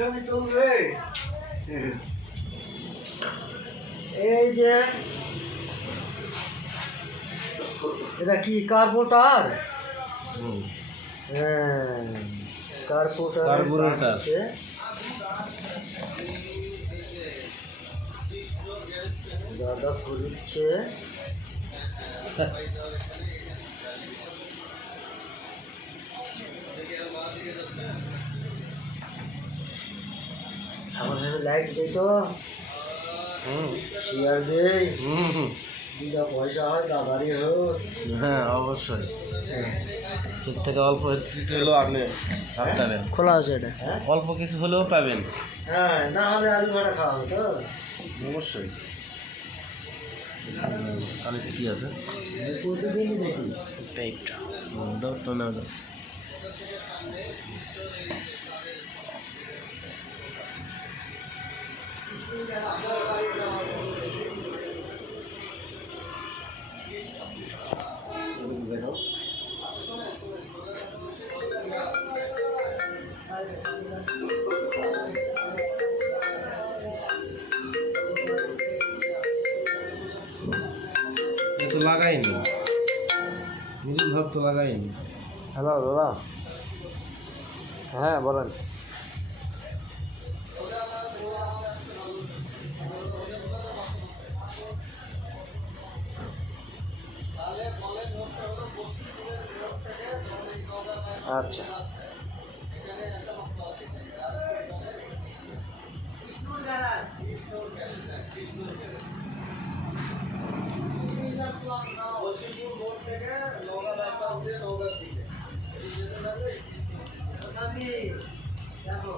ছবি তুলবে। এই যে এটা কি কার্বোটার? হ্যাঁ, কার্বোরেটর। দাদা ঘুরছে। আমার লাইট দিই তো, শেয়ার দেই, যা পয়সা হয় দাদারই হোক। হ্যাঁ অবশ্যই, এর থেকে অল্প কিছু হলেও আপনি পাবেন। খোলা আছে এটা, অল্প কিছু হলেও পাবেন। হ্যাঁ, না হলে আলু ভাড়া খাওয়া হবে তো। অবশ্যই। তাহলে কি আছে প্রতিদিনই দেখি টাইপটা দাও তো না দাও। তো লাগাইনি, মিডিল ভাব তো লাগাইনি। হ্যালো দাদা, হ্যাঁ বলেন। আচ্ছা, দেখো